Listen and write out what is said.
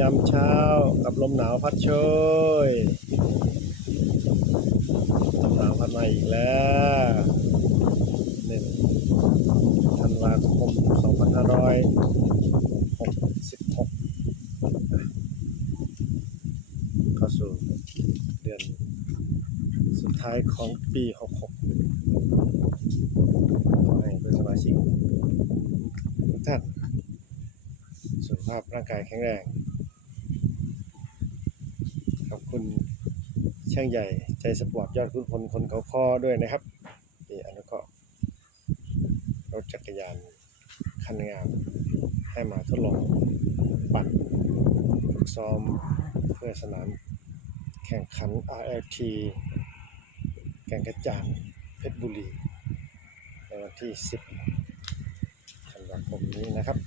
ยามเช้ากับลมหนาวพัดโชยลมหนาวพัดมาอีกแล้วหนึ่งธันวาคมสองพันห้าร้อยหกสิบหกเข้าสู่เดือนสุดท้ายของปีหกหกขอให้เพื่อนสมาชิกทุกท่าน สุขภาพร่างกายแข็งแรง ขอบคุณช่างใหญ่ใจสปอร์ตยอดคุณพลคนเขาคอด้วยนะครับที่อนุเคราะห์รถจักรยานคันงามให้มาทดลองปั่นฝึกซ้อมเพื่อสนามแข่งขัน RLT แก่งกระจานเพชรบุรี ในวันที่ 10ธันวาคมนี้นะครับ